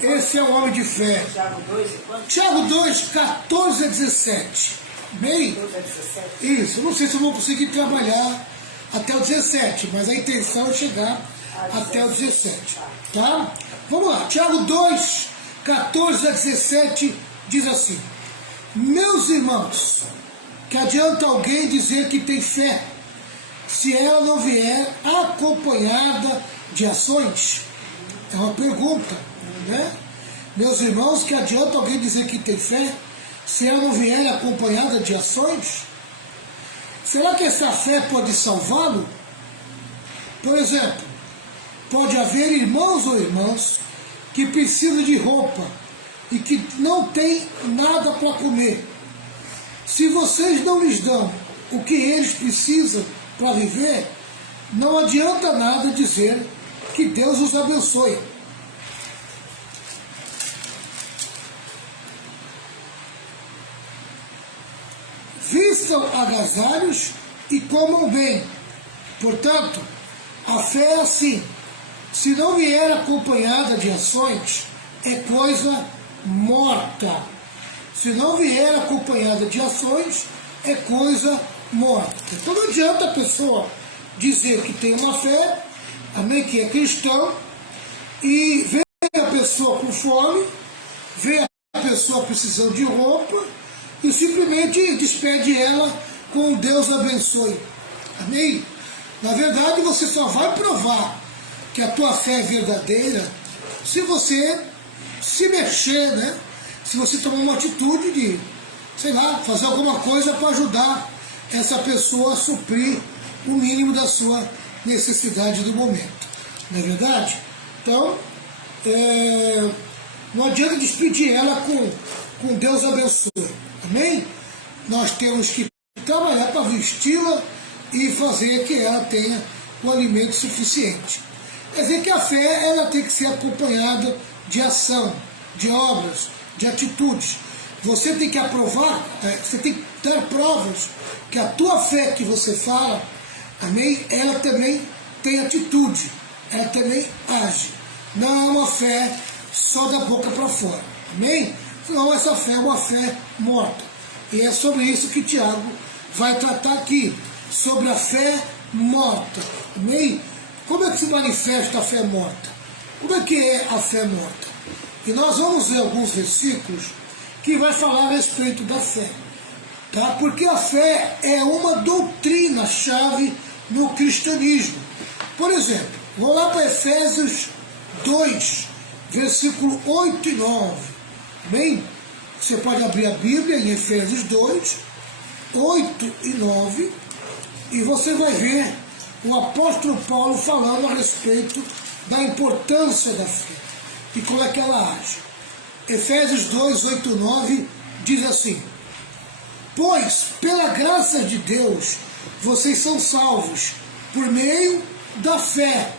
Esse é o homem de fé. Tiago 2 e quanto? Tiago 2, 14 a 17. Bem? 12 a 17. Isso, não sei se eu vou conseguir trabalhar até o 17, mas a intenção é chegar até o 17. Tá? Vamos lá, Tiago 2, 14 a 17 diz assim: meus irmãos, que adianta alguém dizer que tem fé, se ela não vier acompanhada de ações? É uma pergunta, né? Meus irmãos, que adianta alguém dizer que tem fé, se ela não vier acompanhada de ações? Será que essa fé pode salvá-lo? Por exemplo, pode haver irmãos ou irmãs que precisam de roupa e que não têm nada para comer. Se vocês não lhes dão o que eles precisam para viver, não adianta nada dizer que Deus os abençoe. Vistam agasalhos e comam bem. Portanto, a fé é assim: se não vier acompanhada de ações, é coisa morta. Se não vier acompanhada de ações, é coisa morta. Então não adianta a pessoa dizer que tem uma fé, amém, que é cristão, e vê a pessoa com fome, vê a pessoa precisando de roupa, e simplesmente despede ela com Deus abençoe. Amém? Na verdade, você só vai provar que a tua fé é verdadeira se você se mexer, né? Se você tomar uma atitude de, sei lá, fazer alguma coisa para ajudar essa pessoa a suprir o mínimo da sua necessidade do momento. Não é verdade? Então, não adianta despedir ela com Deus abençoe. Amém? Nós temos que trabalhar para vesti-la e fazer que ela tenha o alimento suficiente. Quer dizer que a fé ela tem que ser acompanhada de ação, de obras, de atitudes. Você tem que aprovar, você tem que ter provas que a tua fé que você fala, amém, ela também tem atitude, ela também age. Não é uma fé só da boca para fora, amém? Senão essa fé é uma fé morta. E é sobre isso que Tiago vai tratar aqui, sobre a fé morta, amém? Como é que se manifesta a fé morta? Como é que é a fé morta? E nós vamos ver alguns versículos que vai falar a respeito da fé, tá? Porque a fé é uma doutrina-chave no cristianismo. Por exemplo, vou lá para Efésios 2, versículo 8 e 9. Bem, você pode abrir a Bíblia em Efésios 2, 8 e 9, e você vai ver o apóstolo Paulo falando a respeito da importância da fé e como é que ela age. Efésios 2, 8 e 9 diz assim: pois, pela graça de Deus, vocês são salvos por meio da fé.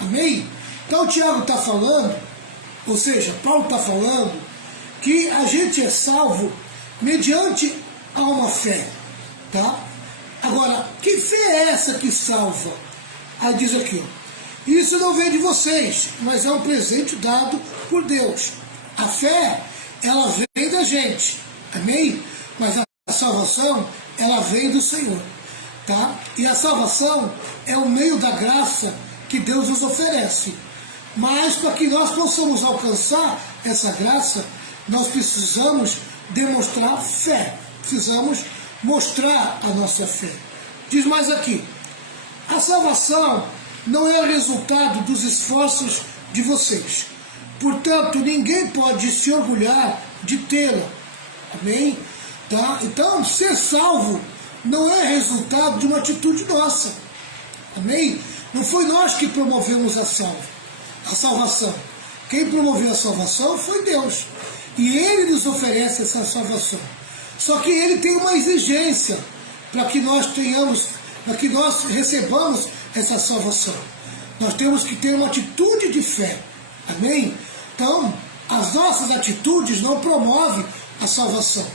Amém? Então o Tiago está falando, ou seja, Paulo está falando, que a gente é salvo mediante a uma fé, tá? Agora, que fé é essa que salva? Aí diz aqui, ó, isso não vem de vocês, mas é um presente dado por Deus. A fé, ela vem da gente, amém? Mas a salvação, ela vem do Senhor, tá? E a salvação é o meio da graça que Deus nos oferece. Mas para que nós possamos alcançar essa graça, nós precisamos demonstrar fé, precisamos mostrar a nossa fé. Diz mais aqui: a salvação não é o resultado dos esforços de vocês, portanto ninguém pode se orgulhar de tê-la. Amém? Tá? Então, ser salvo não é resultado de uma atitude nossa. Amém? Não foi nós que promovemos a salvação. Quem promoveu a salvação foi Deus. E Ele nos oferece essa salvação. Só que Ele tem uma exigência para que nós tenhamos, para que nós recebamos essa salvação. Nós temos que ter uma atitude de fé. Amém? Então, as nossas atitudes não promovem a salvação,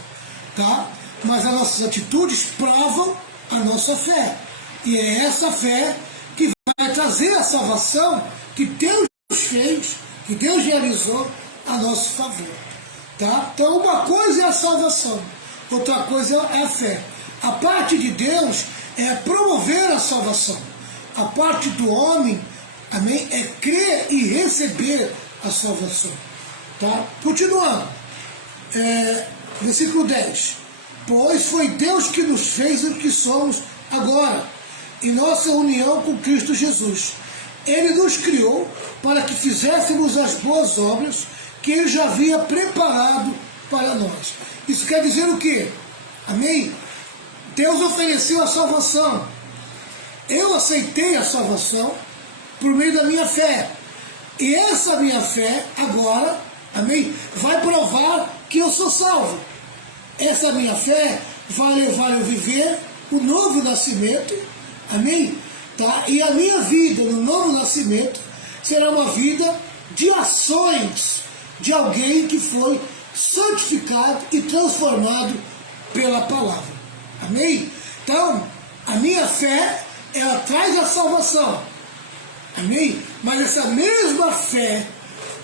tá? Mas as nossas atitudes provam a nossa fé. E é essa fé que vai trazer a salvação que Deus fez que Deus realizou a nosso favor. Tá? Então uma coisa é a salvação, outra coisa é a fé. A parte de Deus é promover a salvação. A parte do homem, amém, é crer e receber a salvação. Tá? Continuando, versículo 10. Pois foi Deus que nos fez o que somos agora, em nossa união com Cristo Jesus. Ele nos criou para que fizéssemos as boas obras que Ele já havia preparado para nós. Isso quer dizer o quê? Amém? Deus ofereceu a salvação. Eu aceitei a salvação por meio da minha fé. E essa minha fé agora, amém, vai provar que eu sou salvo. Essa minha fé vai levar eu a viver o novo nascimento, amém? Tá? E a minha vida no novo nascimento será uma vida de ações de alguém que foi santificado e transformado pela palavra. Amém? Então, a minha fé, ela traz a salvação. Amém? Mas essa mesma fé,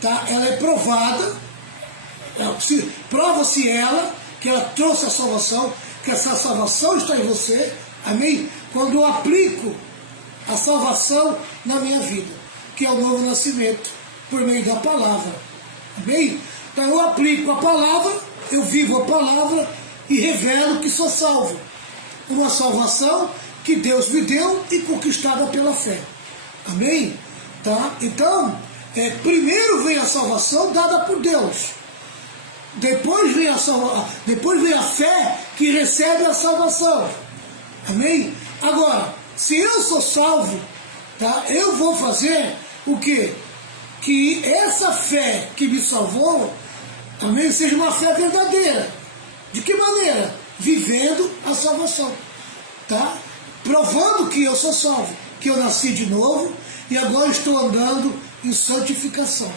tá? Ela é provada, prova-se ela, que ela trouxe a salvação, que essa salvação está em você, amém? Quando eu aplico a salvação na minha vida, que é o novo nascimento, por meio da palavra, amém? Então eu aplico a palavra, eu vivo a palavra e revelo que sou salvo. Uma salvação que Deus me deu e conquistada pela fé, amém? Tá? Então, primeiro vem a salvação dada por Deus. Depois vem a fé que recebe a salvação. Amém? Agora, se eu sou salvo, tá, eu vou fazer o quê? Que essa fé que me salvou, amém, seja uma fé verdadeira. De que maneira? Vivendo a salvação. Tá? Provando que eu sou salvo, que eu nasci de novo e agora estou andando em santificação.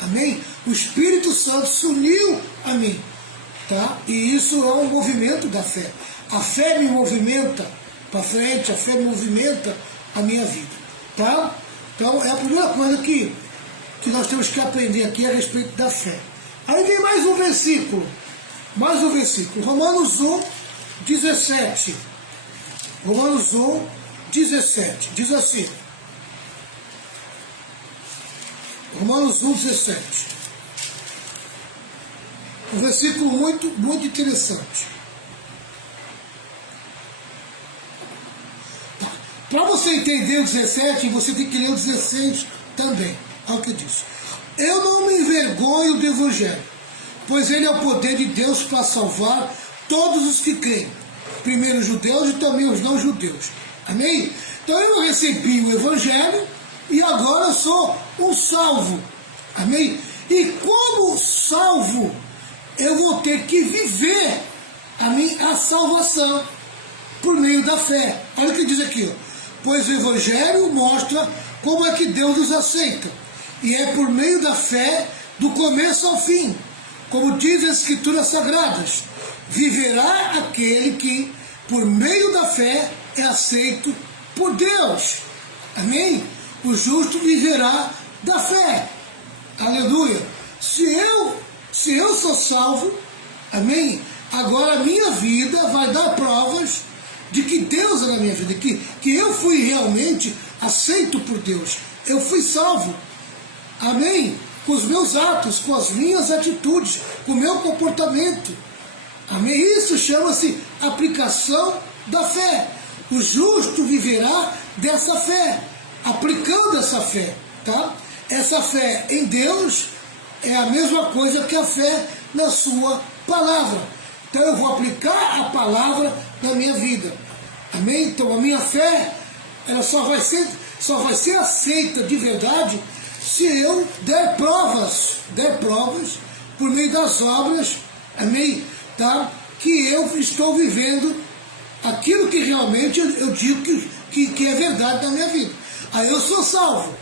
Amém? O Espírito Santo se uniu a mim. Tá? E isso é um movimento da fé. A fé me movimenta para frente, a fé movimenta a minha vida. Tá? Então é a primeira coisa que nós temos que aprender aqui a respeito da fé. Aí vem mais um versículo. Romanos 1, 17. Romanos 1, 17. Diz assim. Romanos 1, 17. Um versículo muito, muito interessante. Tá. Para você entender o 17, você tem que ler o 16 também. Olha o que diz. Eu não me envergonho do Evangelho, pois ele é o poder de Deus para salvar todos os que creem. Primeiro os judeus e também os não judeus. Amém? Então eu recebi o Evangelho e agora eu sou um salvo. Amém? E como salvo, eu vou ter que viver a salvação por meio da fé. Olha o que diz aqui, ó. Pois o Evangelho mostra como é que Deus nos aceita. E é por meio da fé, do começo ao fim. Como diz as Escrituras Sagradas, viverá aquele que, por meio da fé, é aceito por Deus. Amém? O justo viverá da fé. Aleluia. Se eu sou salvo, amém? Agora a minha vida vai dar provas de que Deus é na minha vida, que eu fui realmente aceito por Deus. Eu fui salvo. Amém? Com os meus atos, com as minhas atitudes, com o meu comportamento. Amém? Isso chama-se aplicação da fé. O justo viverá dessa fé, aplicando essa fé, tá? Essa fé em Deus é a mesma coisa que a fé na sua palavra. Então eu vou aplicar a palavra na minha vida. Amém? Então a minha fé, ela só vai ser aceita de verdade se eu der provas por meio das obras, amém? Tá? Que eu estou vivendo aquilo que realmente eu digo que é verdade na minha vida. Aí eu sou salvo,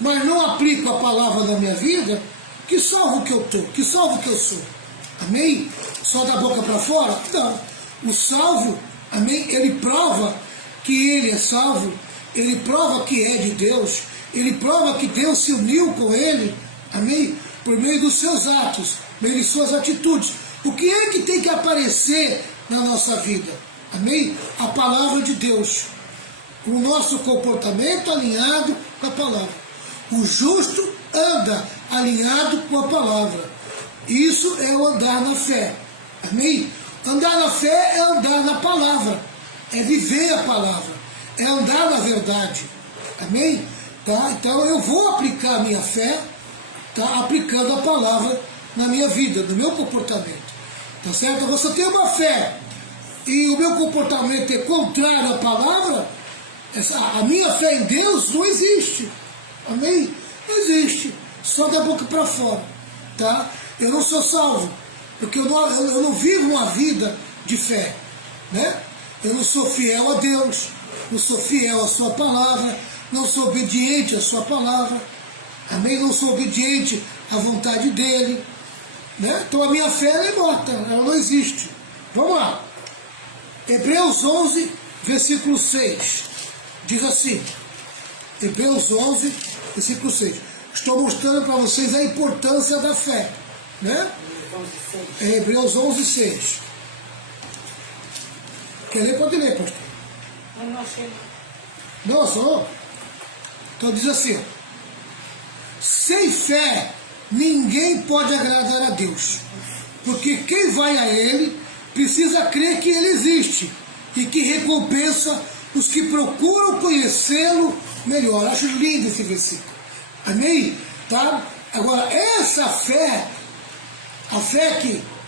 mas não aplico a palavra na minha vida, que salvo que eu estou, que salvo que eu sou. Amém? Só da boca para fora? Não. O salvo, amém? Ele prova que ele é salvo, ele prova que é de Deus, ele prova que Deus se uniu com ele, Amém? Por meio dos seus atos, por meio de suas atitudes. O que é que tem que aparecer na nossa vida? Amém? A palavra de Deus. O nosso comportamento alinhado com a palavra. O justo anda alinhado com a palavra. Isso é o andar na fé. Amém? Andar na fé é andar na palavra. É viver a palavra. É andar na verdade. Amém? Tá? Então eu vou aplicar a minha fé, tá? Aplicando a palavra na minha vida, no meu comportamento. Tá certo? Você tem uma fé e o meu comportamento é contrário à palavra, a minha fé em Deus não existe. Amém? Não existe. Só da boca para fora. Tá? Eu não sou salvo, porque eu não vivo uma vida de fé. Né? Eu não sou fiel a Deus, não sou fiel à sua palavra, não sou obediente à sua palavra. Amém? Não sou obediente à vontade dele. Né? Então a minha fé é morta, ela não existe. Vamos lá. Hebreus 11, versículo 6. Diz assim. Hebreus 11, versículo 6. Estou mostrando para vocês a importância da fé. Né? Hebreus 11, 6. Quer ler? Pode ler, pastor. Eu não achei. Não, só. Então diz assim. Sem fé, ninguém pode agradar a Deus. Porque quem vai a Ele precisa crer que Ele existe e que recompensa os que procuram conhecê-lo melhor. Acho lindo esse versículo. Amém? Tá? Agora, essa fé, a fé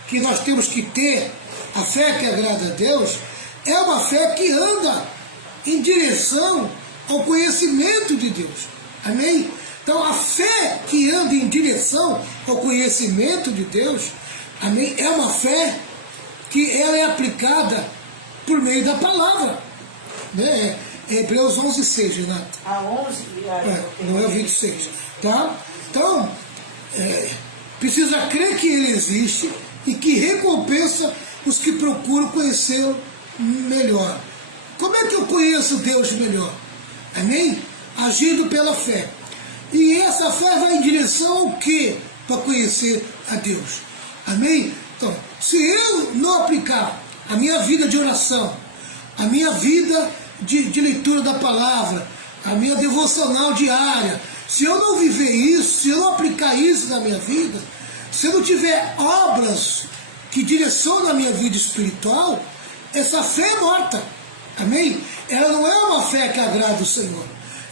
que nós temos que ter, a fé que agrada a Deus, é uma fé que anda em direção ao conhecimento de Deus. Amém? Então, a fé que anda em direção ao conhecimento de Deus, amém, é uma fé que ela é aplicada por meio da palavra. Né? É Hebreus 11, 6, Renato. A 11? Não é o 26. Tá? Então, precisa crer que Ele existe e que recompensa os que procuram conhecê-lo melhor. Como é que eu conheço Deus melhor? Amém? Agindo pela fé. E essa fé vai em direção ao quê? Para conhecer a Deus. Amém? Então, se eu não aplicar a minha vida de oração, a minha vida de leitura da palavra, a minha devocional diária, se eu não viver isso, se eu não aplicar isso na minha vida, se eu não tiver obras que direcionam a minha vida espiritual, essa fé é morta. Amém? Ela não é uma fé que agrada o Senhor.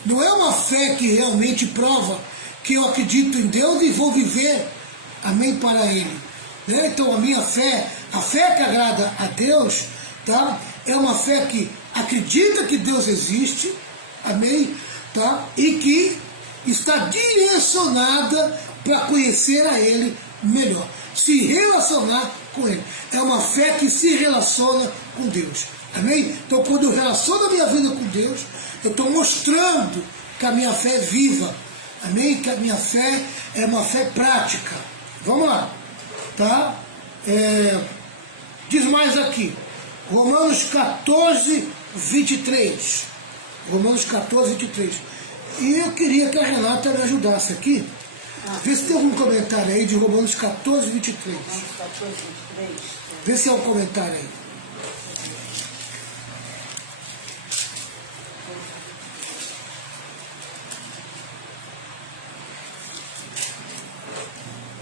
Não é uma fé que realmente prova que eu acredito em Deus e vou viver, amém, para Ele. Né? Então a minha fé, a fé que agrada a Deus, tá? É uma fé que acredita que Deus existe, amém, tá? E que está direcionada para conhecer a Ele melhor, se relacionar com Ele. É uma fé que se relaciona com Deus. Amém? Então quando eu relaciono a minha vida com Deus, eu estou mostrando que a minha fé é viva. Amém? Que a minha fé é uma fé prática. Vamos lá. Tá? Diz mais aqui. Romanos 14, 23. Romanos 14, 23. E eu queria que a Renata me ajudasse aqui. Vê se tem algum comentário aí de Romanos 14, 23. Romanos 14, 23. Vê se é um comentário aí.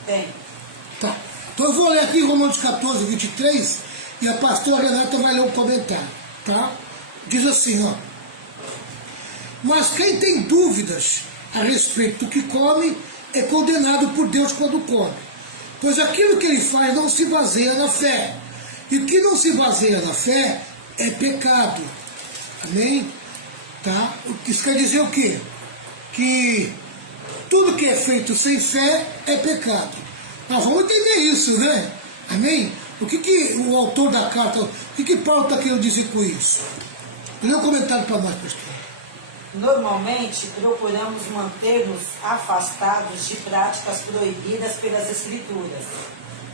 Tem. Tá. Então eu vou ler aqui Romanos 14, 23 e a pastora Renata vai ler um comentário. Tá? Diz assim, ó. Mas quem tem dúvidas a respeito do que come é condenado por Deus quando come. Pois aquilo que ele faz não se baseia na fé. E o que não se baseia na fé é pecado. Amém? Tá? Isso quer dizer o quê? Que tudo que é feito sem fé é pecado. Nós vamos entender isso, né? Amém? O que o autor da carta, o que Paulo está querendo dizer com isso? Lê um comentário para nós, pastor. Normalmente, procuramos manter-nos afastados de práticas proibidas pelas Escrituras.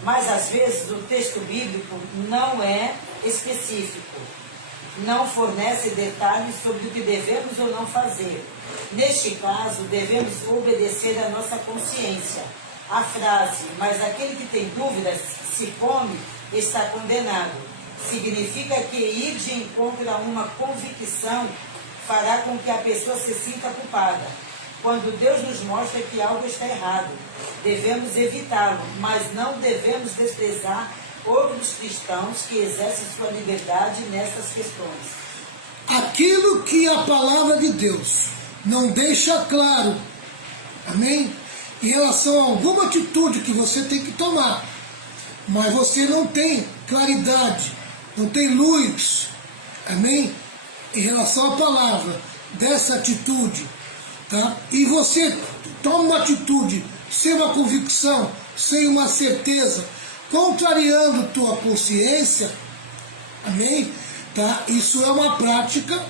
Mas, às vezes, o texto bíblico não é específico. Não fornece detalhes sobre o que devemos ou não fazer. Neste caso, devemos obedecer à nossa consciência. A frase, mas aquele que tem dúvidas, se come, está condenado, significa que ir de encontro a uma convicção fará com que a pessoa se sinta culpada. Quando Deus nos mostra que algo está errado, devemos evitá-lo, mas não devemos desprezar outros cristãos que exercem sua liberdade nessas questões. Aquilo que a palavra de Deus não deixa claro, amém? Em relação a alguma atitude que você tem que tomar, mas você não tem claridade, não tem luz, amém? Em relação à palavra dessa atitude, tá? E você toma uma atitude sem uma convicção, sem uma certeza, contrariando tua consciência, amém? Tá? Isso é uma prática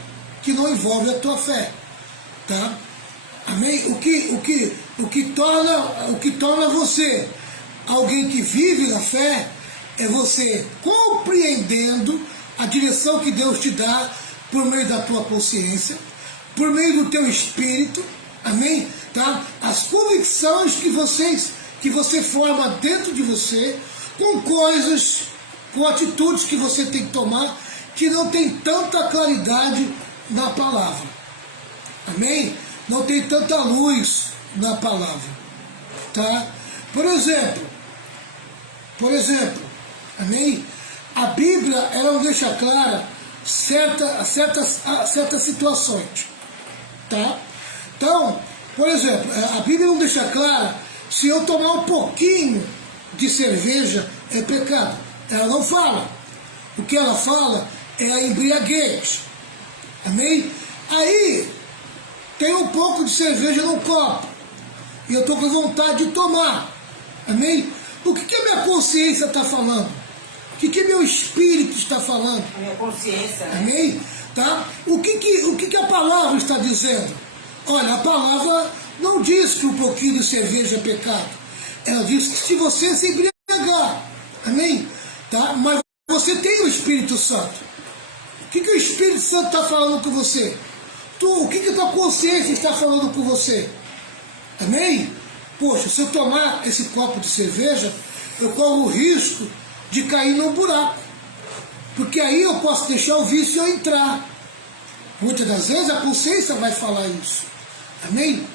que não envolve a tua fé, tá? Amém? O que torna você alguém que vive na fé é você compreendendo a direção que Deus te dá por meio da tua consciência, por meio do teu espírito, amém? Tá? As convicções que você forma dentro de você, com coisas, com atitudes que você tem que tomar, que não tem tanta claridade na palavra, amém? Não tem tanta luz na palavra, tá? Por exemplo, amém? A Bíblia, ela não deixa clara certas situações, tá? Então, por exemplo, a Bíblia não deixa clara se eu tomar um pouquinho de cerveja é pecado. Ela não fala. O que ela fala é a embriaguez, amém? Aí, tem um pouco de cerveja no copo, e eu estou com vontade de tomar, amém? O que a minha consciência está falando? O que meu espírito está falando? A minha consciência, né? Amém? Tá? O que a palavra está dizendo? Olha, a palavra não diz que um pouquinho de cerveja é pecado. Ela diz que se você se embriagar, amém? Tá? Mas você tem o Espírito Santo. O que o Espírito Santo está falando com você? O que a tua consciência está falando com você? Amém? Poxa, se eu tomar esse copo de cerveja, eu corro o risco de cair num buraco. Porque aí eu posso deixar o vício entrar. Muitas das vezes a consciência vai falar isso. Amém?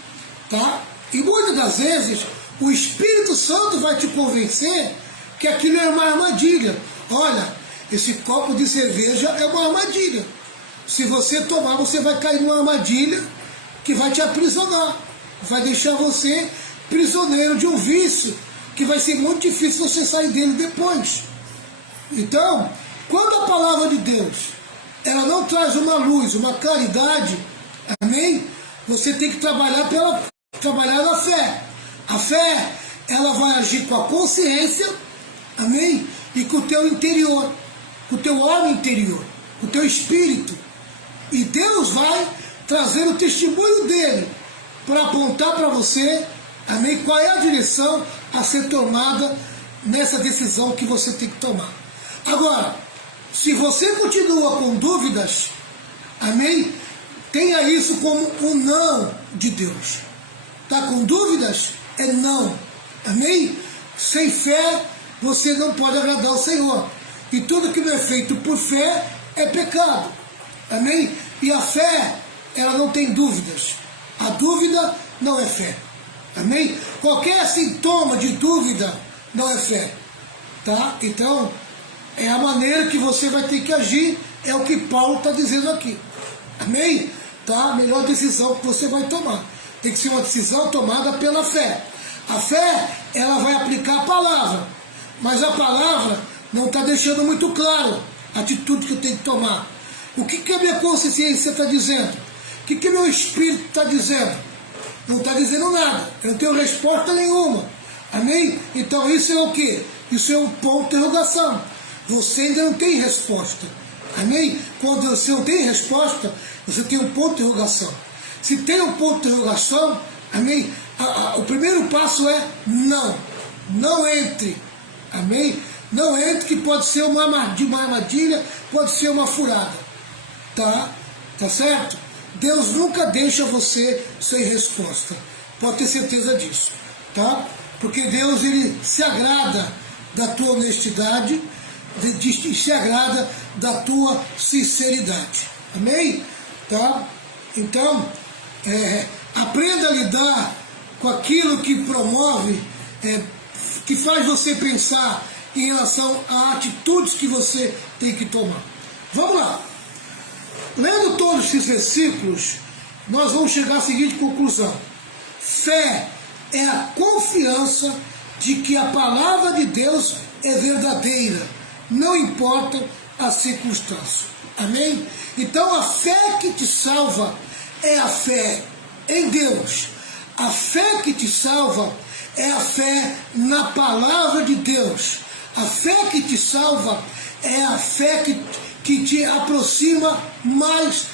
Tá? E muitas das vezes o Espírito Santo vai te convencer que aquilo é uma armadilha. Olha, esse copo de cerveja é uma armadilha. Se você tomar, você vai cair numa armadilha que vai te aprisionar. Vai deixar você prisioneiro de um vício que vai ser muito difícil você sair dele depois. Então, quando a palavra de Deus ela não traz uma luz, uma claridade, amém? Você tem que trabalhar na fé. A fé, ela vai agir com a consciência, amém? E com o teu interior, com o teu homem interior, com o teu espírito. E Deus vai trazer o testemunho dele para apontar para você, amém? Qual é a direção a ser tomada nessa decisão que você tem que tomar. Agora, se você continua com dúvidas, amém? Tenha isso como um não de Deus. Está com dúvidas? É não. Amém? Sem fé, você não pode agradar o Senhor. E tudo que não é feito por fé é pecado. Amém? E a fé, ela não tem dúvidas. A dúvida não é fé. Amém? Qualquer sintoma de dúvida não é fé. Tá? Então, é a maneira que você vai ter que agir, é o que Paulo está dizendo aqui. Amém? Tá? A melhor decisão que você vai tomar. Tem que ser uma decisão tomada pela fé. A fé, ela vai aplicar a palavra. Mas a palavra não está deixando muito claro a atitude que eu tenho que tomar. O que a minha consciência está dizendo? O que meu espírito está dizendo? Não está dizendo nada. Eu não tenho resposta nenhuma. Amém? Então isso é o quê? Isso é um ponto de interrogação. Você ainda não tem resposta. Amém? Quando você não tem resposta, você tem um ponto de interrogação. Se tem um ponto de interrogação, amém? O primeiro passo é não. Não entre. Amém? Não entre, que pode ser uma armadilha, pode ser uma furada. Tá? Tá certo? Deus nunca deixa você sem resposta. Pode ter certeza disso, tá? Porque Deus, ele se agrada da tua honestidade, se agrada da tua sinceridade. Amém? Tá? Então, aprenda a lidar com aquilo que promove, que faz você pensar em relação a atitudes que você tem que tomar. Vamos lá. Lendo todos esses versículos, nós vamos chegar à seguinte conclusão. Fé é a confiança de que a palavra de Deus é verdadeira, não importa as circunstâncias. Amém? Então a fé que te salva é a fé em Deus. A fé que te salva é a fé na palavra de Deus. A fé que te salva é a fé que te aproxima mais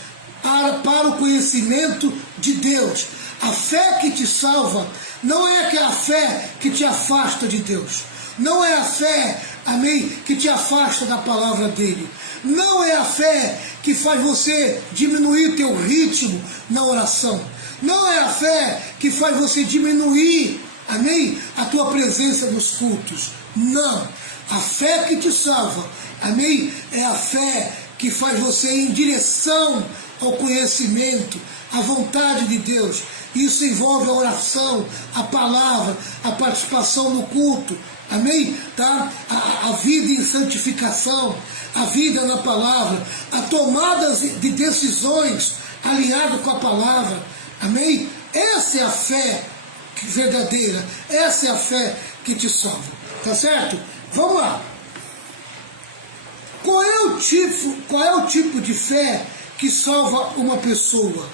para o conhecimento de Deus. A fé que te salva não é aquela fé que te afasta de Deus. Não é a fé, amém, que te afasta da palavra dele. Não é a fé que faz você diminuir teu ritmo na oração. Não é a fé que faz você diminuir, amém, a tua presença nos cultos. Não. A fé que te salva, amém, é a fé que faz você ir em direção ao conhecimento, à vontade de Deus. Isso envolve a oração, a palavra, a participação no culto, amém? Tá? A vida em santificação, a vida na palavra, a tomada de decisões alinhado com a palavra, amém? Essa é a fé verdadeira, essa é a fé que te salva, tá certo? Vamos lá. Qual é o tipo de fé que salva uma pessoa?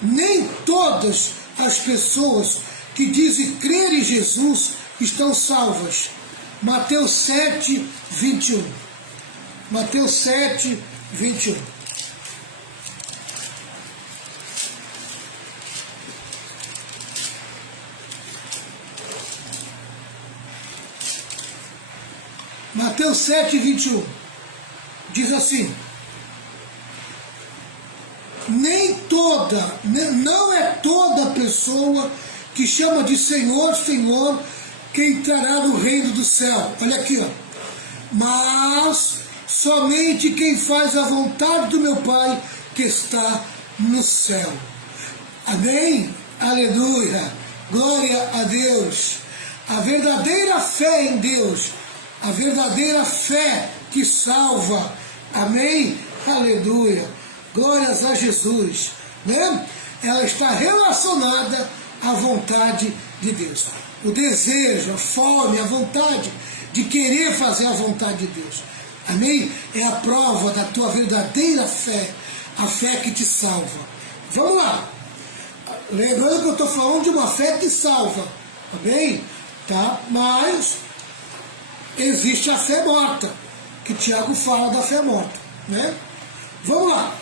Nem todas as pessoas que dizem crer em Jesus estão salvas. Mateus 7, 21. Mateus 7, 21. Mateus 7, 21. Diz assim: não é toda pessoa que chama de Senhor, Senhor, que entrará no reino do céu. Olha aqui, ó. Mas somente quem faz a vontade do meu Pai que está no céu. Amém? Aleluia! Glória a Deus! A verdadeira fé em Deus, a verdadeira fé que salva. Amém? Aleluia! Glórias a Jesus, né? Ela está relacionada à vontade de Deus. O desejo, a fome, a vontade de querer fazer a vontade de Deus. Amém? É a prova da tua verdadeira fé, a fé que te salva. Vamos lá. Lembrando que eu estou falando de uma fé que salva, amém? Tá? Mas existe a fé morta, que Tiago fala da fé morta, né? Vamos lá.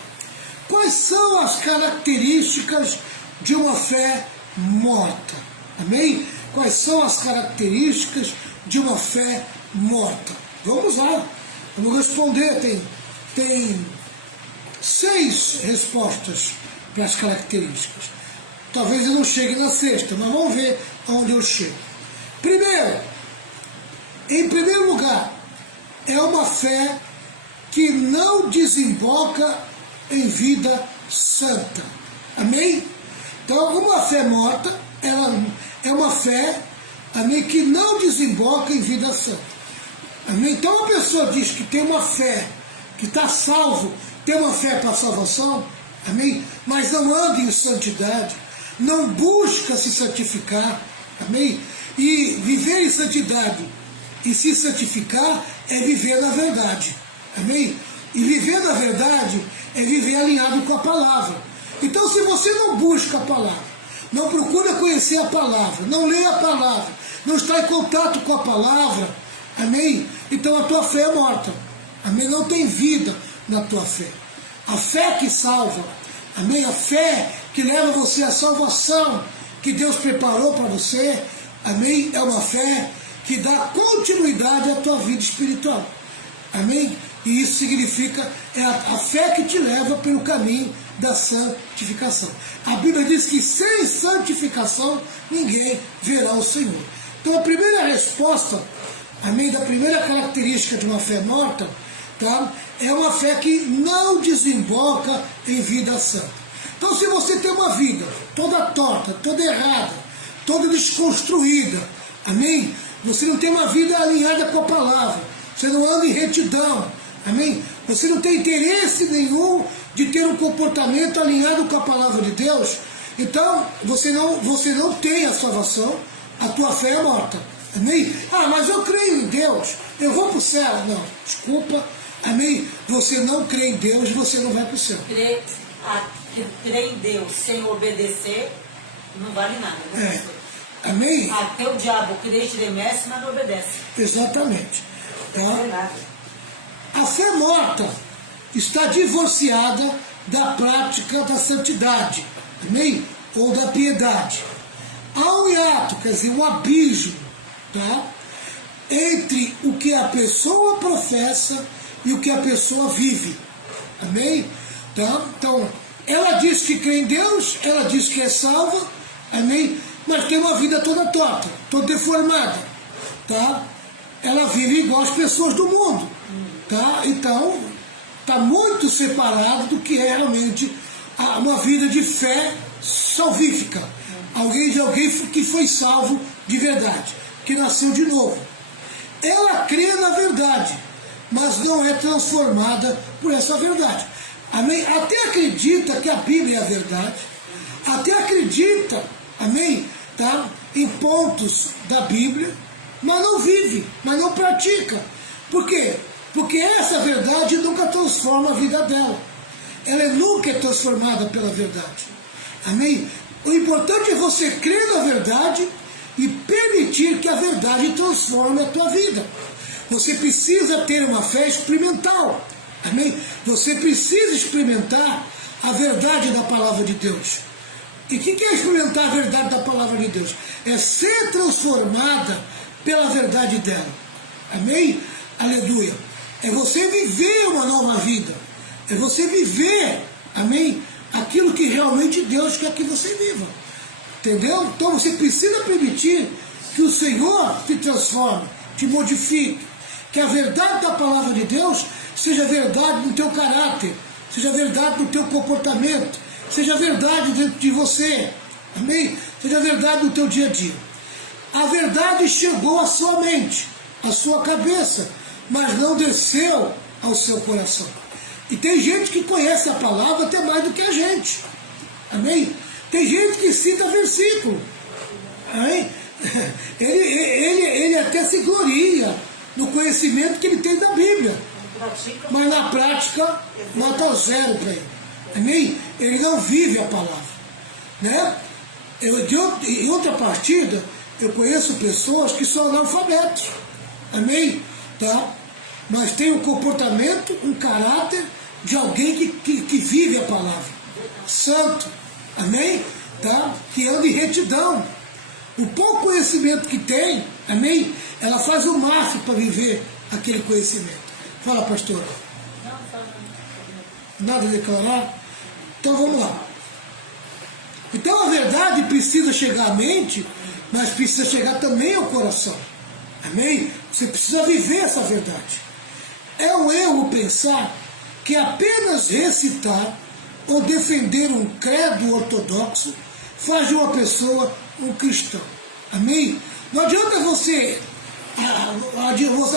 Quais são as características de uma fé morta? Amém? Quais são as características de uma fé morta? Vamos lá. Vamos responder. Tem 6 respostas para as características. Talvez eu não chegue na 6ª, mas vamos ver onde eu chego. Primeiro, em primeiro lugar, é uma fé que não desemboca em vida santa. Amém? Então, uma fé morta, ela é uma fé, amém, que não desemboca em vida santa. Amém? Então, uma pessoa diz que tem uma fé, que está salvo, tem uma fé para a salvação, amém? Mas não anda em santidade, não busca se santificar, amém? E viver em santidade e se santificar é viver na verdade, amém? E viver na verdade é viver alinhado com a palavra. Então, se você não busca a palavra, não procura conhecer a palavra, não lê a palavra, não está em contato com a palavra, amém? Então a tua fé é morta, amém? Não tem vida na tua fé. A fé que salva, amém? A fé que leva você à salvação que Deus preparou para você, amém? É uma fé que dá continuidade à tua vida espiritual. Amém? E isso significa a fé que te leva pelo caminho da santificação. A Bíblia diz que sem santificação ninguém verá o Senhor. Então a primeira resposta, amém, da primeira característica de uma fé morta, tá, é uma fé que não desemboca em vida santa. Então se você tem uma vida toda torta, toda errada, toda desconstruída, amém, você não tem uma vida alinhada com a palavra, você não anda em retidão, amém, você não tem interesse nenhum de ter um comportamento alinhado com a palavra de Deus, então você não tem a salvação, a tua fé é morta. Amém? Ah, mas eu creio em Deus, eu vou para o céu. Não, desculpa, amém? Você não crê em Deus, você não vai para o céu. Crer em Deus sem obedecer não vale nada. Né? Amém? Até o diabo crê, estremece, mas não obedece. Exatamente. Não Tá? é nada. A fé morta está divorciada da prática da santidade, amém? Ou da piedade. Há um hiato, quer dizer, um abismo, tá, entre o que a pessoa professa e o que a pessoa vive, amém? Tá? Então, ela diz que crê em Deus, ela diz que é salva, amém? Mas tem uma vida toda torta, toda deformada, tá? Ela vive igual as pessoas do mundo, tá? Então, está muito separado do que é realmente uma vida de fé salvífica. Alguém que foi salvo de verdade, que nasceu de novo. Ela crê na verdade, mas não é transformada por essa verdade. Amém? Até acredita que a Bíblia é a verdade, até acredita, amém, tá, em pontos da Bíblia, mas não vive, mas não pratica. Por quê? Porque essa verdade nunca transforma a vida dela. Ela nunca é transformada pela verdade. Amém? O importante é você crer na verdade e permitir que a verdade transforme a tua vida. Você precisa ter uma fé experimental. Amém? Você precisa experimentar a verdade da palavra de Deus. E o que é experimentar a verdade da palavra de Deus? É ser transformada pela verdade dela. Amém? Aleluia. É você viver uma nova vida. É você viver, amém, aquilo que realmente Deus quer que você viva. Entendeu? Então você precisa permitir que o Senhor te transforme, te modifique. Que a verdade da palavra de Deus seja verdade no teu caráter, seja verdade no teu comportamento, seja verdade dentro de você. Amém? Seja verdade no teu dia a dia. A verdade chegou à sua mente, à sua cabeça, mas não desceu ao seu coração. E tem gente que conhece a palavra até mais do que a gente. Amém? Tem gente que cita versículo. Amém? Ele até se gloria no conhecimento que ele tem da Bíblia. Mas na prática, nota zero para ele. Amém? Ele não vive a palavra. Né? Em outra partida, eu conheço pessoas que são analfabetos. Amém? Tá? Mas tem um comportamento, um caráter de alguém que vive a palavra. Santo. Amém? Tá? Que anda em retidão. O pouco conhecimento que tem, amém? Ela faz o máximo para viver aquele conhecimento. Fala, pastora. Nada a declarar? Então vamos lá. Então a verdade precisa chegar à mente, mas precisa chegar também ao coração. Amém? Você precisa viver essa verdade. É um erro pensar que apenas recitar ou defender um credo ortodoxo faz de uma pessoa um cristão. Amém? Não adianta você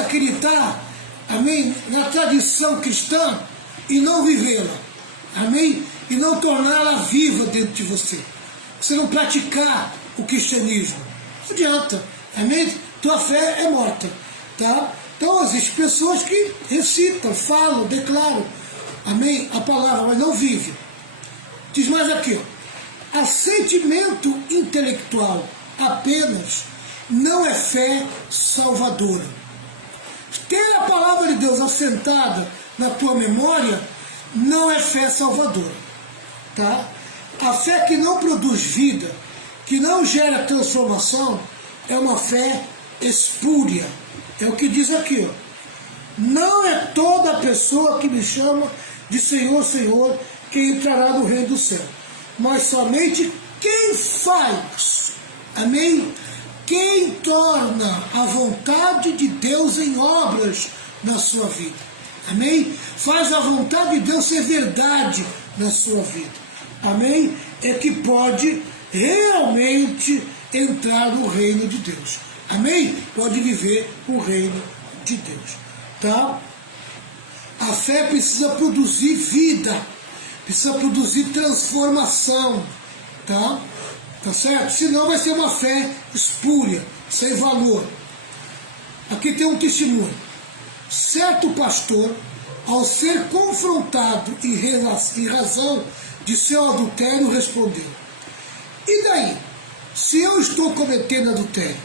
acreditar, amém, na tradição cristã e não vivê-la. Amém? E não torná-la viva dentro de você. Você não praticar o cristianismo. Não adianta. Amém? Tua fé é morta. Tá? Então existem pessoas que recitam, falam, declaram, amém, a palavra, mas não vivem. Diz mais aqui, ó, assentimento intelectual apenas não é fé salvadora. Ter a palavra de Deus assentada na tua memória não é fé salvadora. Tá? A fé que não produz vida, que não gera transformação, é uma fé espúria. É o que diz aqui, ó. Não é toda pessoa que me chama de Senhor, Senhor, que entrará no reino do céu, mas somente quem faz, amém? Quem torna a vontade de Deus em obras na sua vida, amém? Faz a vontade de Deus ser verdade na sua vida, amém? É que pode realmente entrar no reino de Deus, amém? Pode viver o reino de Deus, tá? A fé precisa produzir vida, precisa produzir transformação, tá? Tá certo? Senão vai ser uma fé espúria, sem valor. Aqui tem um testemunho. Certo pastor, ao ser confrontado em razão de seu adultério, respondeu: e daí? Se eu estou cometendo adultério,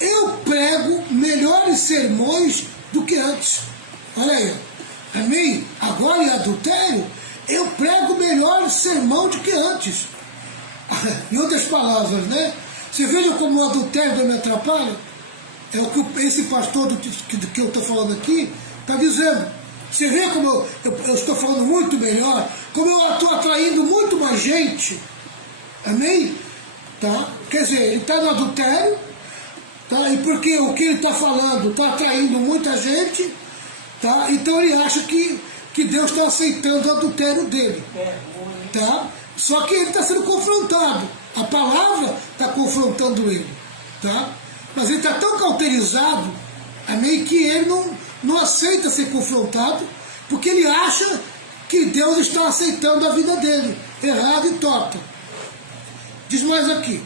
eu prego melhores sermões do que antes. Olha aí, amém? Agora em adultério, eu prego melhor sermão do que antes. Em outras palavras, né? Você veja como o adultério não me atrapalha? É o que esse pastor que eu estou falando aqui está dizendo. Você vê como eu estou falando muito melhor, como eu estou atraindo muito mais gente. Amém? Tá? Quer dizer, ele está no adultério, tá? E porque o que ele está falando está atraindo muita gente, tá? Então ele acha que Deus está aceitando o adultério dele. Tá? Só que ele está sendo confrontado. A palavra está confrontando ele. Tá? Mas ele está tão cauterizado, amém, que ele não aceita ser confrontado, porque ele acha que Deus está aceitando a vida dele, errada e torta. Diz mais aqui.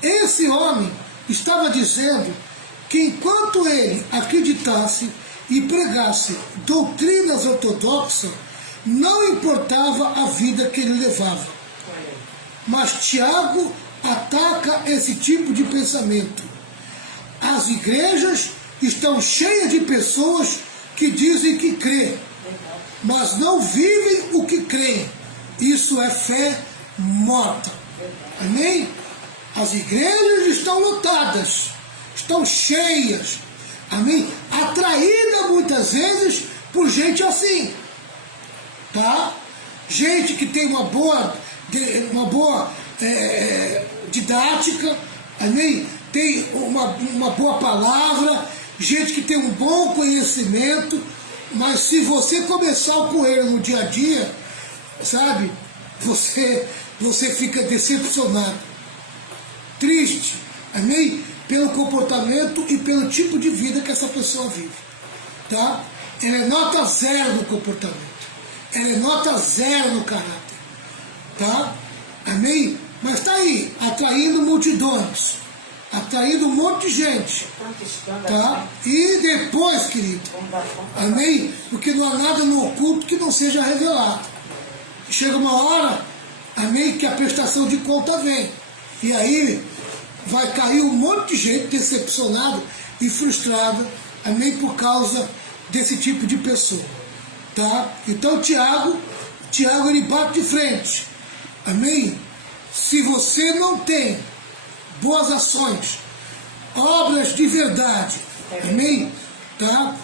Esse homem estava dizendo que enquanto ele acreditasse e pregasse doutrinas ortodoxas, não importava a vida que ele levava. Mas Tiago ataca esse tipo de pensamento. As igrejas estão cheias de pessoas que dizem que crê, mas não vivem o que creem. Isso é fé morta. Amém? As igrejas estão lotadas, estão cheias, amém? Atraída muitas vezes por gente assim, tá? Gente que tem uma boa didática, amém? Tem uma boa palavra, gente que tem um bom conhecimento, mas se você começar o coelho no dia a dia, sabe, você fica decepcionado, triste, amém? Pelo comportamento e pelo tipo de vida que essa pessoa vive, tá? Ela é nota 0 no comportamento, ela é nota 0 no caráter, tá? Amém? Mas está aí, atraindo multidões, atraindo um monte de gente, tá? E depois, querido, amém? Porque não há nada no oculto que não seja revelado. Chega uma hora, amém, que a prestação de conta vem, e aí vai cair um monte de gente decepcionado e frustrada, amém, por causa desse tipo de pessoa, tá? Então Tiago ele bate de frente, amém? Se você não tem boas ações, obras de verdade, amém? Tá?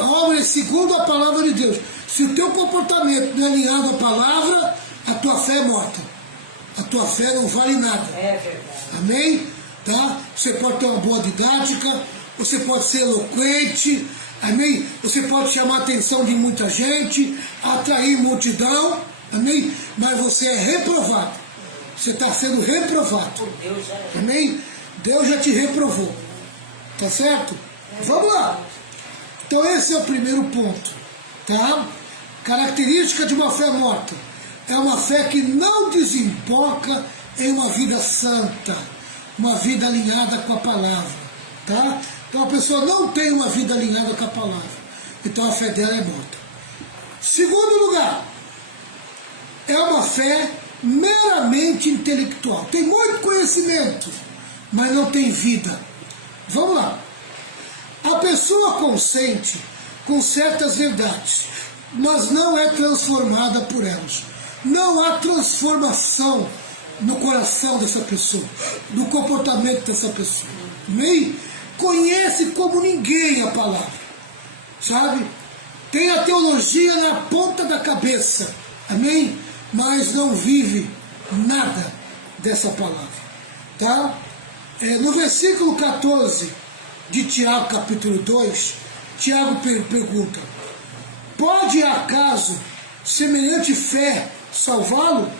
Obras segundo a palavra de Deus. Se o teu comportamento não é alinhado à palavra, a tua fé é morta. A tua fé não vale nada. É verdade. Amém? Tá? Você pode ter uma boa didática, você pode ser eloquente, amém? Você pode chamar a atenção de muita gente, atrair multidão, amém? Mas você é reprovado. Você está sendo reprovado. Amém? Deus já te reprovou. Tá certo? Vamos lá. Então esse é o primeiro ponto. Tá? Característica de uma fé morta. É uma fé que não desemboca em uma vida santa, uma vida alinhada com a palavra. Tá? Então a pessoa não tem uma vida alinhada com a palavra. Então a fé dela é morta. Segundo lugar, é uma fé meramente intelectual. Tem muito conhecimento, mas não tem vida. Vamos lá. A pessoa consente com certas verdades, mas não é transformada por elas. Não há transformação no coração dessa pessoa, no comportamento dessa pessoa. Amém? Conhece como ninguém a palavra, sabe? Tem a teologia na ponta da cabeça, amém? Mas não vive nada dessa palavra, tá? No versículo 14 de Tiago, capítulo 2, Tiago pergunta: pode acaso semelhante fé salvá-lo?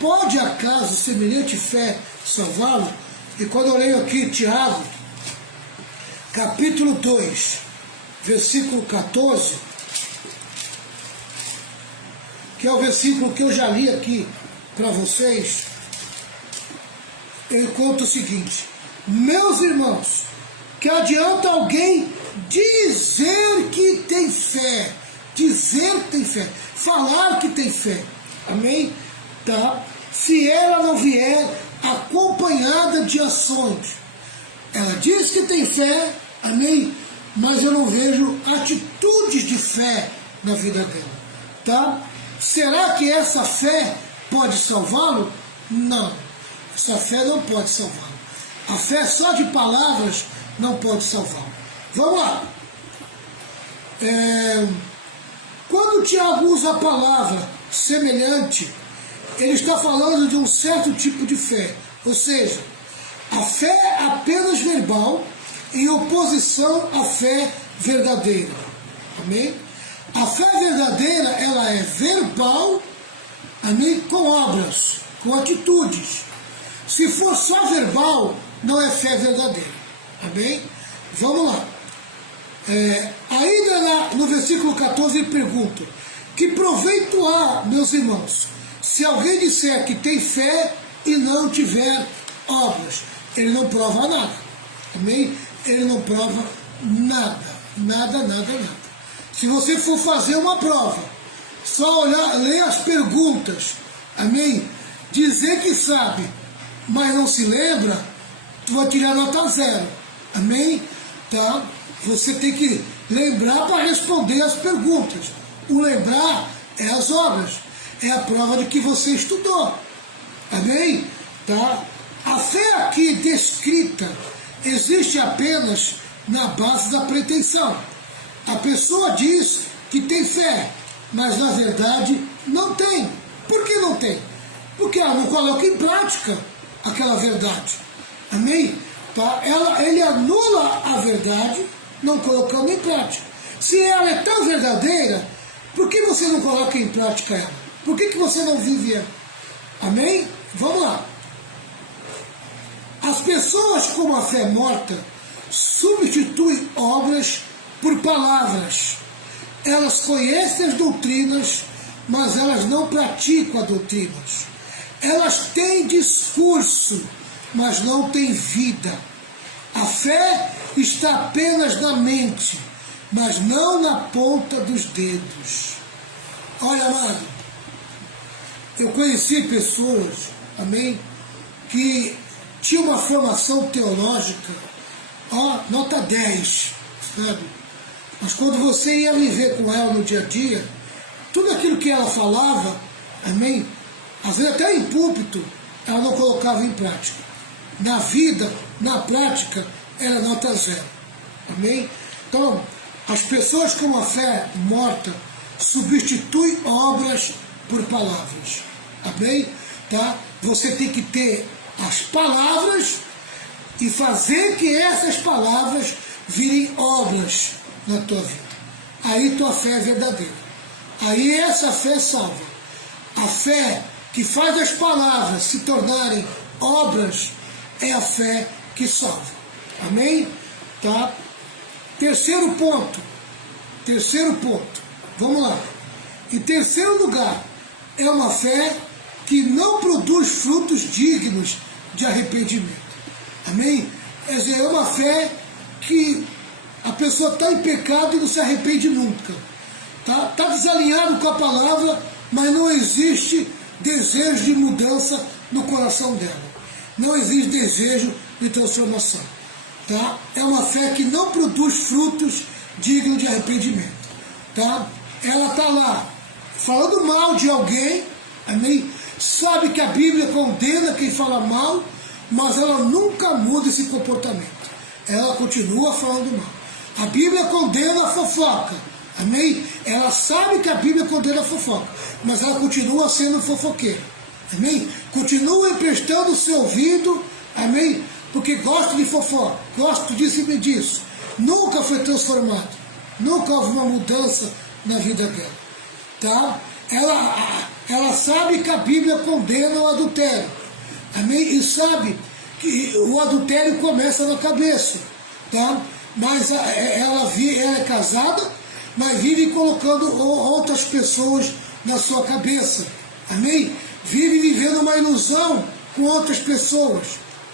Pode acaso semelhante fé salvá-lo? E quando eu leio aqui Tiago, capítulo 2, versículo 14, que é o versículo que eu já li aqui para vocês, ele conta o seguinte: meus irmãos, que adianta alguém dizer que tem fé, falar que tem fé, amém? Tá? Se ela não vier acompanhada de ações. Ela diz que tem fé, amém? Mas eu não vejo atitudes de fé na vida dela, tá? Será que essa fé pode salvá-lo? Não, essa fé não pode salvá-lo. A fé só de palavras não pode salvá-lo. Vamos lá. Quando o Tiago usa a palavra semelhante, ele está falando de um certo tipo de fé, ou seja, a fé é apenas verbal em oposição à fé verdadeira, amém? A fé verdadeira, ela é verbal, amém? Com obras, com atitudes. Se for só verbal, não é fé verdadeira, amém? Vamos lá. Ainda no versículo 14 ele pergunta: que proveito há, meus irmãos, se alguém disser que tem fé e não tiver obras? Ele não prova nada, amém? Ele não prova nada, nada, nada, nada. Se você for fazer uma prova, só ler as perguntas, amém? Dizer que sabe, mas não se lembra, tu vai tirar nota 0, amém? Tá? Você tem que lembrar para responder as perguntas. O lembrar é as obras, é a prova de que você estudou, amém? Tá? A fé aqui descrita existe apenas na base da pretensão. A pessoa diz que tem fé, mas na verdade não tem. Por que não tem? Porque ela não coloca em prática aquela verdade, amém? Tá? Ele anula a verdade não colocando em prática. Se ela é tão verdadeira, por que você não coloca em prática ela? Por que você não vive ela? Amém? Vamos lá. As pessoas com a fé morta substituem obras por palavras. Elas conhecem as doutrinas, mas elas não praticam as doutrinas. Elas têm discurso, mas não têm vida. A fé está apenas na mente, mas não na ponta dos dedos. Olha, amado, eu conheci pessoas, amém, que tinham uma formação teológica, nota 10, sabe? Mas quando você ia viver com ela no dia a dia, tudo aquilo que ela falava, amém, às vezes até em púlpito, ela não colocava em prática. Na vida, na prática, era nota 0, amém? Então, as pessoas com a fé morta substituem obras por palavras, amém? Tá? Você tem que ter as palavras e fazer que essas palavras virem obras na tua vida. Aí tua fé é verdadeira. Aí essa fé salva. A fé que faz as palavras se tornarem obras é a fé que salva. Amém? Tá? Terceiro ponto. Vamos lá. Em terceiro lugar, é uma fé que não produz frutos dignos de arrependimento. Amém? Quer dizer, é uma fé que a pessoa está em pecado e não se arrepende nunca. Tá desalinhado com a palavra, mas não existe desejo de mudança no coração dela. Não existe desejo de transformação. Tá? É uma fé que não produz frutos dignos de arrependimento. Tá? Ela está lá falando mal de alguém, amém? Sabe que a Bíblia condena quem fala mal, mas ela nunca muda esse comportamento. Ela continua falando mal. A Bíblia condena a fofoca. Amém? Ela sabe que a Bíblia condena a fofoca, mas ela continua sendo fofoqueira. Amém? Continua emprestando o seu ouvido, amém? Porque gosta de fofoca, gosta disso e disso. Nunca foi transformado, nunca houve uma mudança na vida dela. Tá? Ela sabe que a Bíblia condena o adultério. Amém? E sabe que o adultério começa na cabeça. Tá? Mas ela é casada, mas vive colocando outras pessoas na sua cabeça. Amém? Vive vivendo uma ilusão com outras pessoas.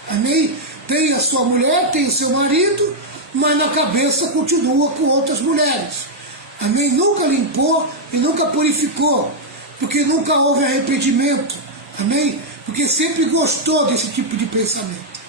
Amém? Tem a sua mulher, tem o seu marido, mas na cabeça continua com outras mulheres. Amém? Nunca limpou e nunca purificou, porque nunca houve arrependimento. Amém? Porque sempre gostou desse tipo de pensamento.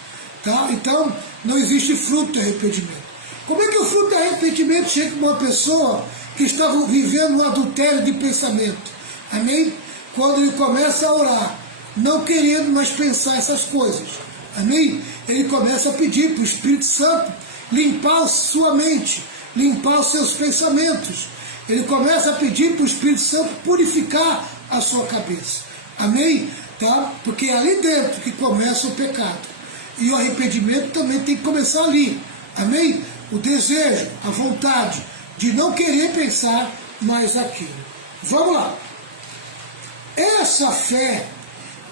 Tá? Então, não existe fruto de arrependimento. Como é que o fruto de arrependimento chega com uma pessoa que estava vivendo um adultério de pensamento? Amém? Quando ele começa a orar, não querendo mais pensar essas coisas. Amém? Ele começa a pedir para o Espírito Santo limpar a sua mente, limpar os seus pensamentos. Ele começa a pedir para o Espírito Santo purificar a sua cabeça. Amém? Tá? Porque é ali dentro que começa o pecado. E o arrependimento também tem que começar ali. Amém? O desejo, a vontade de não querer pensar mais aquilo. Vamos lá. Essa fé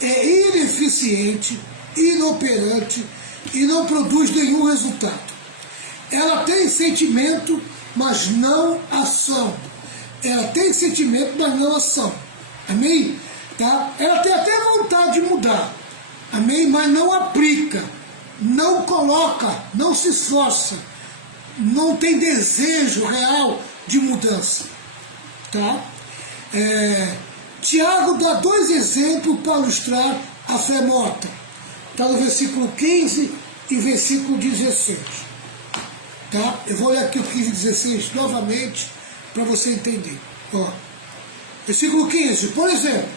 é ineficiente, inoperante e não produz nenhum resultado. Ela tem sentimento, mas não ação. Ela tem sentimento, mas não ação. Amém? Tá? Ela tem até vontade de mudar. Amém? Mas não aplica, não coloca, não se esforça, não tem desejo real de mudança. Tá? Tiago dá 2 exemplos para ilustrar a fé morta. Está no versículo 15 e versículo 16. Tá? Eu vou ler aqui o 15 e 16 novamente para você entender. Ó. Versículo 15. Por exemplo,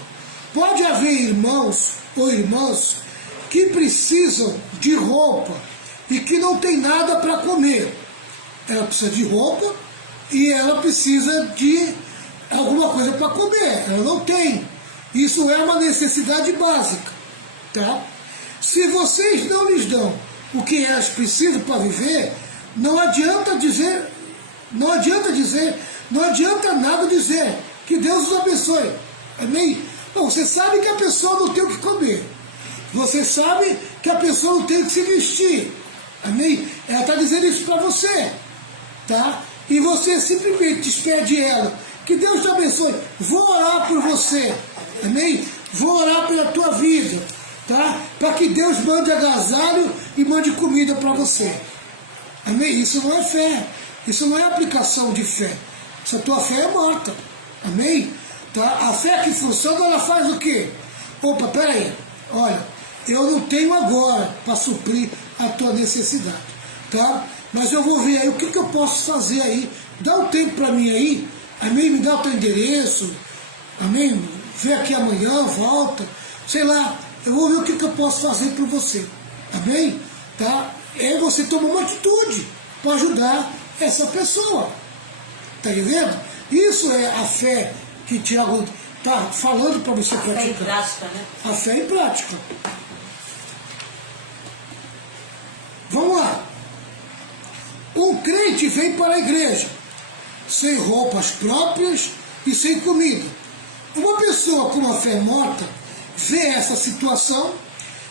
pode haver irmãos ou irmãs que precisam de roupa e que não tem nada para comer. Ela precisa de roupa e ela precisa de alguma coisa para comer. Ela não tem. Isso é uma necessidade básica. Tá? Se vocês não lhes dão o que elas precisam para viver, não adianta nada dizer que Deus os abençoe. Amém? Não, você sabe que a pessoa não tem o que comer. Você sabe que a pessoa não tem o que se vestir. Amém? Ela está dizendo isso para você. Tá? E você simplesmente despede ela. Que Deus te abençoe. Vou orar por você. Amém? Vou orar pela tua vida. Tá? Para que Deus mande agasalho e mande comida para você. Amém? Isso não é fé. Isso não é aplicação de fé. Essa tua fé é morta. Amém? Tá? A fé que funciona, ela faz o quê? Opa, peraí. Olha, eu não tenho agora para suprir a tua necessidade. Tá? Mas eu vou ver aí o que eu posso fazer aí. Dá um tempo para mim aí. Amém? Me dá o teu endereço. Amém? Vem aqui amanhã, volta. Sei lá. Eu vou ver o que eu posso fazer por você. Amém? Tá? Aí você toma uma atitude para ajudar essa pessoa. Tá entendendo? Isso é a fé que Tiago está falando para você praticar. A fé em prática, né? A fé em prática. Vamos lá. Um crente vem para a igreja sem roupas próprias e sem comida. Uma pessoa com uma fé morta vê essa situação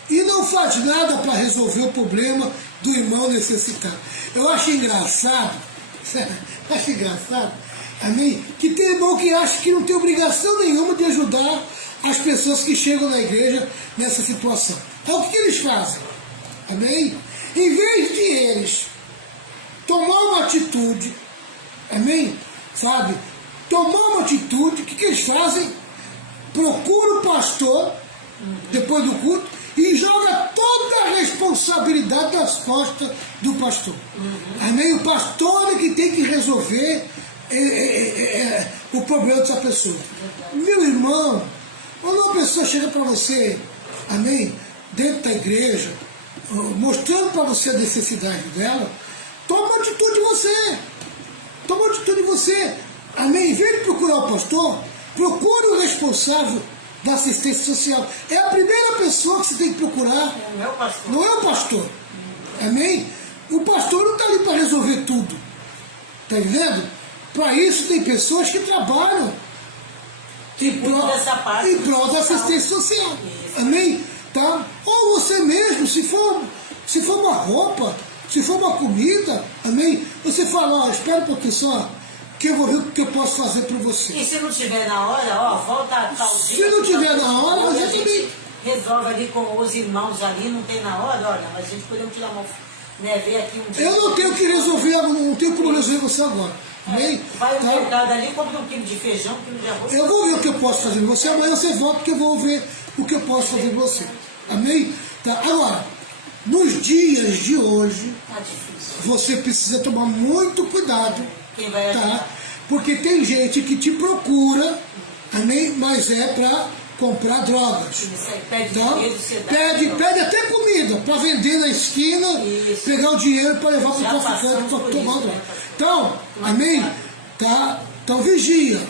e não faz nada para resolver o problema do irmão necessitado. Eu acho engraçado, amém? Que tem irmão que acha que não tem obrigação nenhuma de ajudar as pessoas que chegam na igreja nessa situação. Então o que eles fazem? Amém? Em vez de eles tomar uma atitude, amém? Sabe? Tomar uma atitude, o que eles fazem? Procura o pastor, depois do culto, e joga toda a responsabilidade nas costas do pastor. Amém? O pastor é que tem que resolver o problema dessa pessoa. Meu irmão, quando uma pessoa chega para você, amém, dentro da igreja, mostrando para você a necessidade dela, toma uma atitude você. você, amém, em vez de procurar o pastor, procure o responsável da assistência social. É a primeira pessoa que você tem que procurar. Não é o pastor. Não é o pastor. Amém? O pastor não está ali para resolver tudo. Está entendendo? Para isso tem pessoas que trabalham em prol da assistência social. Isso. Amém? Tá? Ou você mesmo, se for uma roupa, se for uma comida, amém? Você fala, ó, espera um pouquinho só, que eu vou ver o que eu posso fazer para você. E se não tiver na hora, ó, volta a tal dia. Se não tiver na hora, a você gente também resolve ali com os irmãos ali, não tem na hora, olha, mas a gente podemos tirar uma, né, ver aqui um dia. Eu não tenho que resolver, não tenho como resolver você agora. Amém? Vai no Tá? mercado ali, compra 1 quilo de feijão, 1 quilo de arroz. Eu vou ver o que eu posso fazer com você, amanhã você volta que eu vou ver o que eu posso fazer com você. Amém? Tá? Agora, nos dias de hoje, Tá difícil. você precisa tomar muito cuidado, Quem vai tá? ajudar? Porque tem gente que te procura, amém? Mas é para comprar drogas. Isso aí, pede Tá? dinheiro, você dá. Pede até comida para vender na esquina, Isso. pegar o dinheiro para levar para o Já traficante passamos para por tomar isso, droga. né? Então, amém? Tá? Então vigia,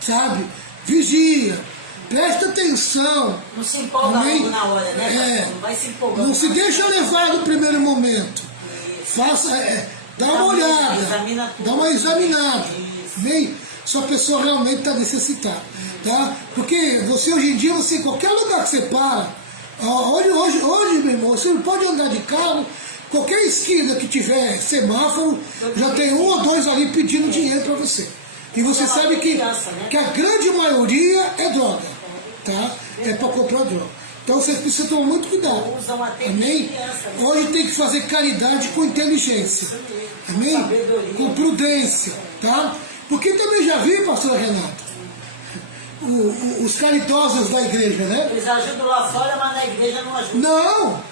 sabe? Vigia, presta atenção. Não se empolga Amém? logo na hora, né? É. pastor? Não vai se empolgando. Não se na deixa hora. levar no primeiro momento. Isso. Faça, dá uma olhada, Examina tudo. dá uma examinada. Isso. Amém? Se a pessoa realmente está necessitada. Tá? Porque você hoje em dia, você, em qualquer lugar que você para, hoje, meu irmão, você não pode andar de carro, qualquer esquina que tiver semáforo, já tem 1 ou 2 ali pedindo dinheiro para você. E você sabe que a grande maioria é droga. Tá? É para comprar droga. Então vocês precisam tomar muito cuidado. Usam até Amém? criança, né? Hoje tem que fazer caridade com inteligência. Amém? Sabedoria. Com prudência. Tá? Porque também já vi, pastor Renato, os caridosos da igreja, né? Eles ajudam lá fora, mas na igreja não ajudam. Não!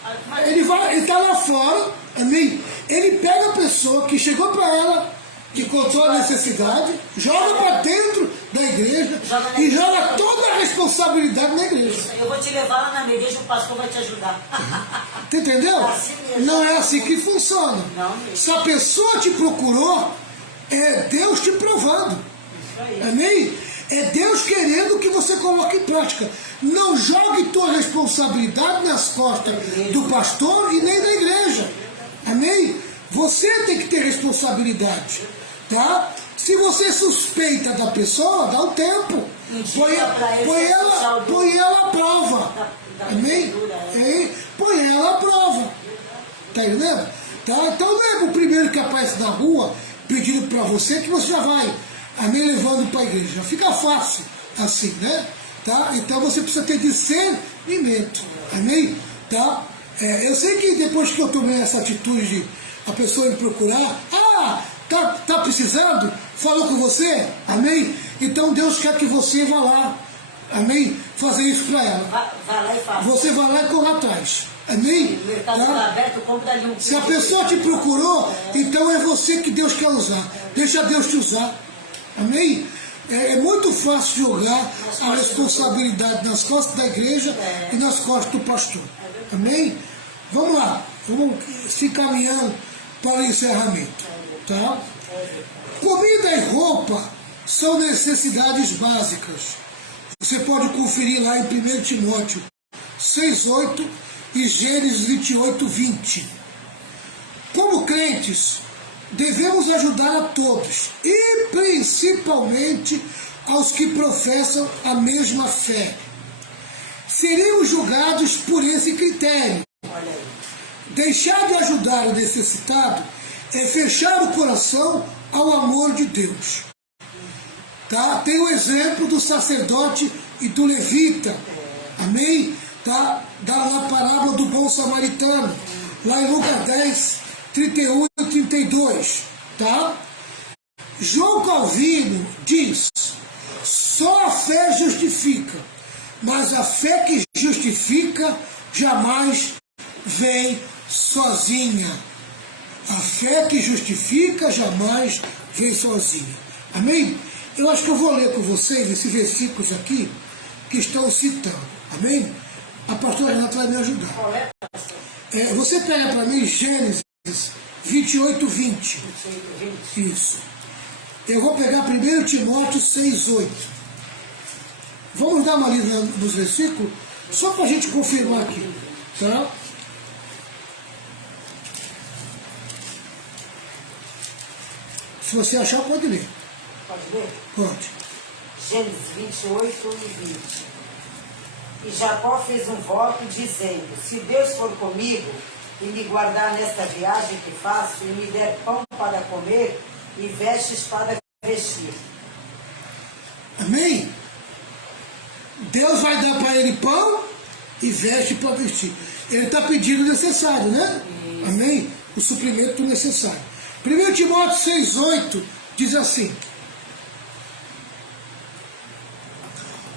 Ele está lá fora, amém? Ele pega a pessoa que chegou para ela, que contou a necessidade, joga para dentro da igreja e joga toda a responsabilidade na igreja. Eu vou te levar lá na minha igreja, o pastor vai te ajudar. Você entendeu? Assim mesmo. Não é assim que funciona. Não mesmo. Se a pessoa te procurou, é Deus te provando. Isso aí. Amém? É Deus querendo que você coloque em prática. Não jogue tua responsabilidade nas costas do pastor e nem da igreja. Amém? Você tem que ter responsabilidade. Tá? Se você suspeita da pessoa, dá um tempo. Põe ela à prova. Amém? Põe ela à prova. Tá entendendo? Tá? Então não é o primeiro que aparece na rua pedindo para você que você já vai, amém, levando para a igreja. Fica fácil assim, né? Tá? Então você precisa ter discernimento. Amém? Tá? Eu sei que depois que eu tomei essa atitude de a pessoa me procurar, tá precisando? Falou com você? Amém? Então Deus quer que você vá lá, amém? Fazer isso para ela. Vai lá e fala. Você vai lá e corre atrás. Amém? O mercado está aberto, compra ali um Se a pessoa te procurou, então é você que Deus quer usar. Deixa Deus te usar. Amém? É muito fácil jogar a responsabilidade nas costas da igreja e nas costas do pastor. Amém? Vamos lá. Vamos se encaminhando para o encerramento. Tá? Comida e roupa são necessidades básicas. Você pode conferir lá em 1 Timóteo 6,8 e Gênesis 28:20. Como crentes, devemos ajudar a todos, e principalmente aos que professam a mesma fé. Seremos julgados por esse critério. Deixar de ajudar o necessitado é fechar o coração ao amor de Deus. Tá? Tem o exemplo do sacerdote e do levita. Amém? Tá? Dá lá a parábola do bom samaritano. Lá em Lucas 10, 31 e 32. Tá? João Calvino diz: só a fé justifica, mas a fé que justifica jamais vem sozinha. A fé que justifica jamais vem sozinha. Amém? Eu acho que eu vou ler com vocês esses versículos aqui que estão citando. Amém? A pastora Renata vai me ajudar. Você pega para mim Gênesis 28:20. Isso. Eu vou pegar 1 Timóteo 6,8. Vamos dar uma lida nos versículos, só para a gente confirmar aqui. Tá? Se você achar, pode ler. Pode ler? Pode. Gênesis 28 e 20. E Jacó fez um voto dizendo: se Deus for comigo e me guardar nesta viagem que faço, e me der pão para comer e vestes para vestir. Amém? Deus vai dar para ele pão e veste para vestir. Ele está pedindo o necessário, né? Isso. Amém? O suprimento necessário. 1 Timóteo 6,8 diz assim: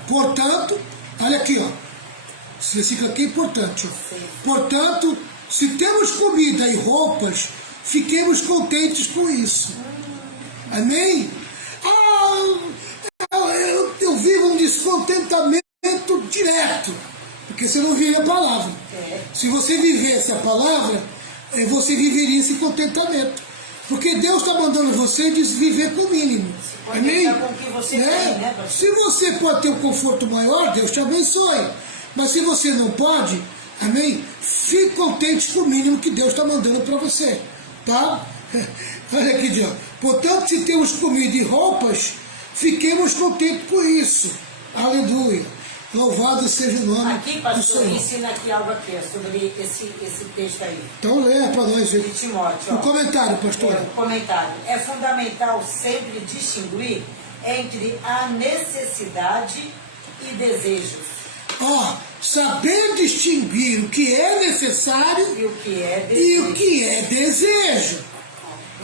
portanto, olha aqui, ó. Esse versículo aqui é importante, ó. Portanto, se temos comida e roupas, fiquemos contentes com isso. Amém? Eu vivo um descontentamento direto, porque você não vive a palavra. Se você vivesse a palavra, você viveria esse contentamento. Porque Deus está mandando você viver com o mínimo. Amém? Com o que você tem, né, pastor? Se você pode ter um conforto maior, Deus te abençoe. Mas se você não pode, amém? Fique contente com o mínimo que Deus está mandando para você. Tá? Olha aqui, Deus. Portanto, se temos comida e roupas, fiquemos contentes com isso. Aleluia. Louvado seja o nome Aqui, do pastor, Senhor. ensina aqui algo aqui, sobre esse texto aí. Então leia para nós De aí. Timóteo. O comentário, pastor. Comentário. É fundamental sempre distinguir entre a necessidade e desejos. Saber distinguir o que é necessário E o que é e desejo. o que é desejo.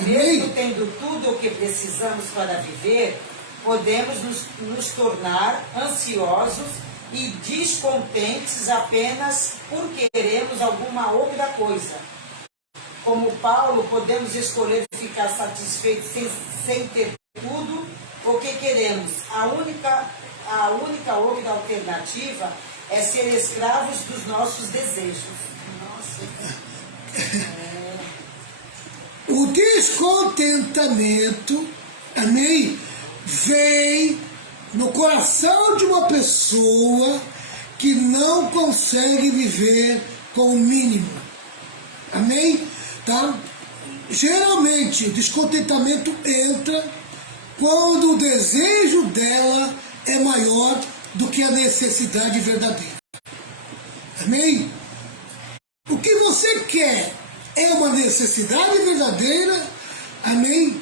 Mesmo Amém? tendo tudo o que precisamos para viver, podemos nos tornar ansiosos e descontentes apenas por querermos alguma outra coisa. Como Paulo, podemos escolher ficar satisfeitos sem ter tudo o que queremos. A única outra alternativa é ser escravos dos nossos desejos. O descontentamento, amém, vem no coração de uma pessoa que não consegue viver com o mínimo. Amém? Tá? Geralmente, o descontentamento entra quando o desejo dela é maior do que a necessidade verdadeira. Amém? O que você quer é uma necessidade verdadeira, amém?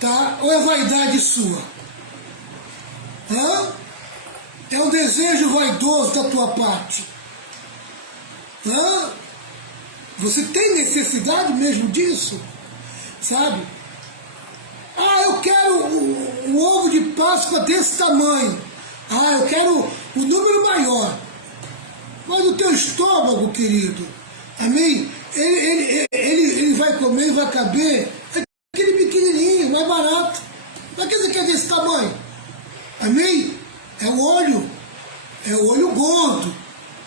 Tá? Ou é vaidade sua? É um desejo vaidoso da tua parte? Você tem necessidade mesmo disso? Sabe? Eu quero um ovo de Páscoa desse tamanho. Eu quero o número maior. Mas o teu estômago, querido, amém? Ele vai comer e vai caber aquele pequenininho, mais barato. Mas que você quer desse tamanho? Amém? É o olho gordo,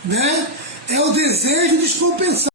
né? É o desejo descompensado.